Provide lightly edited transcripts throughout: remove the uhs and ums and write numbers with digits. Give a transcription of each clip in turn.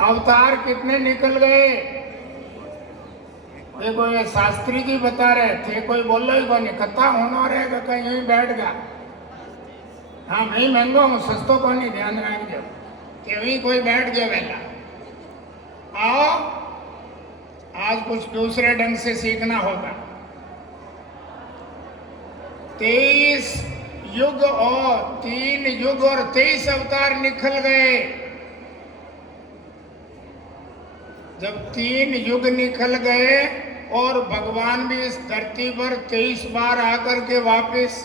अवतार कितने निकल गए? देखो ये शास्त्री जी बता रहे थे, कोई बोलो ही कोई नहीं, कथा होना रहेगा कहीं यहीं बैठ गया। हाँ मैं महंगो हूँ, सस्तो को नहीं, ध्यान रख दो कि वहीं कोई बैठ गया वेला। आओ आज कुछ दूसरे ढंग से सीखना होगा। 23 युग और 3 युग और 23 अवतार निकल गए। जब 3 युग निकल गए और भगवान भी इस धरती पर 23 बार आकर के वापस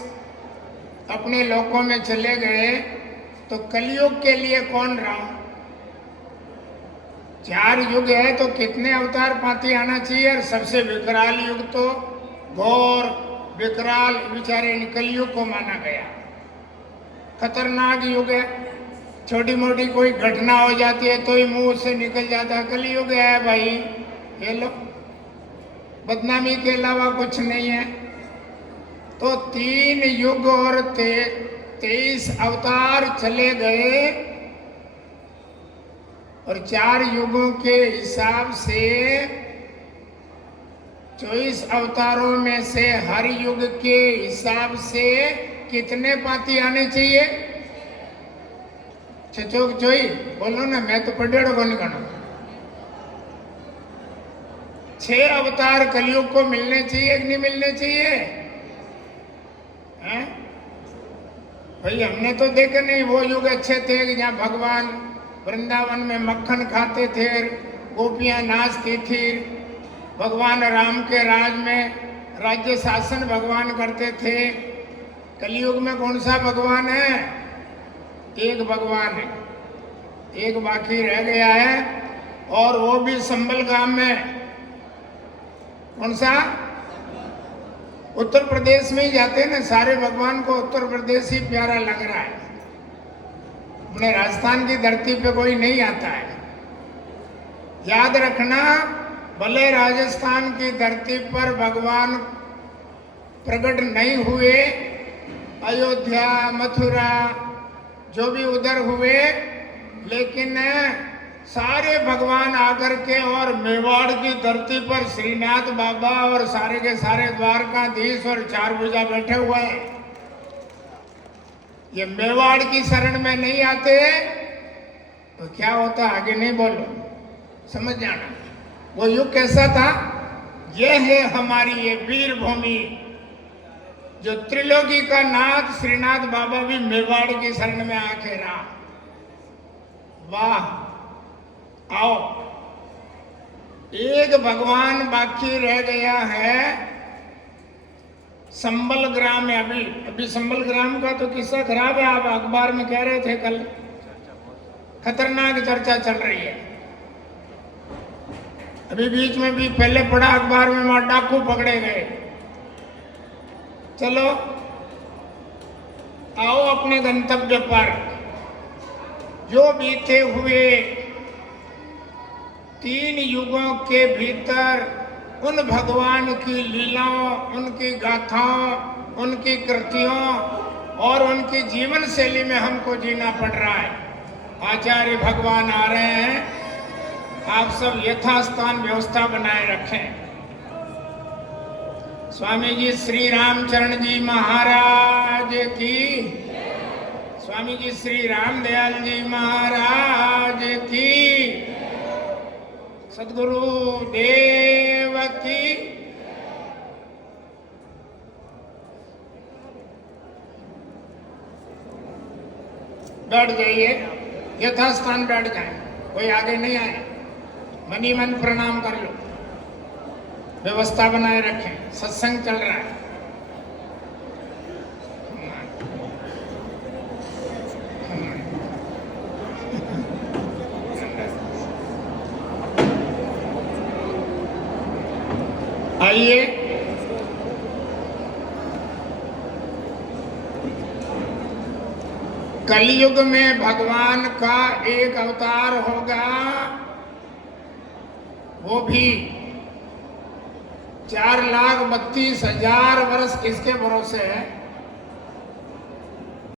अपने लोकों में चले गए, तो कलयुग के लिए कौन रहा? 4 युग है तो कितने अवतार पाती आना चाहिए? और सबसे विकराल युग तो घोर विकराल बेचारे कलयुग को माना गया। खतरनाक युग है, छोटी मोटी कोई घटना हो जाती है तो ही मुंह से निकल जाता है कलयुग है भाई, ये लो, बदनामी के अलावा कुछ नहीं है। तो 3 युग और 23 अवतार चले गए और 4 युगों के हिसाब से 24 अवतारों में से हर युग के हिसाब से कितने पाती आने चाहिए? चचोक जोई बोलो ना, मैं तो पढ़ेड़ो को नहीं कहना। 6 अवतार कलयुग को मिलने चाहिए कि नहीं मिलने चाहिए? हैं? भाई हमने तो देखे नहीं, वो युग अच्छे थे कि जहाँ भगवान वृंदावन में मक्खन खाते थे, गोपियां नाचती थी, भगवान राम के राज में राज्य शासन भगवान करते थे। कलयुग में कौन सा भगवान है? एक भगवान है, एक बाकी रह गया है, और वो भी संबल गांव में। कौन सा? उत्तर प्रदेश में ही जाते हैं ना सारे, भगवान को उत्तर प्रदेश ही प्यारा लग रहा है, अपने राजस्थान की धरती पे कोई नहीं आता है। याद रखना, भले राजस्थान की धरती पर भगवान प्रकट नहीं हुए, अयोध्या मथुरा जो भी उधर हुए, लेकिन सारे भगवान आकर के और मेवाड़ की धरती पर श्रीनाथ बाबा और सारे के सारे द्वारकाधीश और 4 भुजा बैठे हुए हैं। ये मेवाड़ की शरण में नहीं आते तो क्या होता आगे नहीं बोलो, समझ जाना। वो युग कैसा था? ये है हमारी ये वीर भूमि, जो त्रिलोकी का नाथ श्रीनाथ बाबा भी मेवाड़ की शरण में आके रहा। वाह! आओ, एक भगवान बाकी रह गया है संबल ग्राम में। अभी संबल ग्राम का तो किस्सा खराब है, आप अखबार में कह रहे थे कल, खतरनाक चर्चा चल रही है। अभी बीच में भी पहले पढ़ा अखबार में, वहां डाकू पकड़े गए। चलो आओ अपने गंतव्य पर। जो बीते हुए 3 युगों के भीतर उन भगवान की लीलाओं, उनकी गाथाओं, उनकी कृतियों और उनकी जीवन शैली में हमको जीना पड़ रहा है। आचार्य भगवान आ रहे हैं, आप सब यथास्थान व्यवस्था बनाए रखें। स्वामी जी श्री रामचरण जी महाराज की, स्वामी जी श्री रामदयाल जी महाराज की, सद्गुरु देव की। बैठ जाइए, यथास्थान बैठ जाए, कोई आगे नहीं आए, मनी मन प्रणाम कर लो, व्यवस्था बनाए रखें, सत्संग चल रहा है। आइए, कलयुग में भगवान का एक अवतार होगा, वो भी 4,32,000 वर्ष किसके भरोसे है?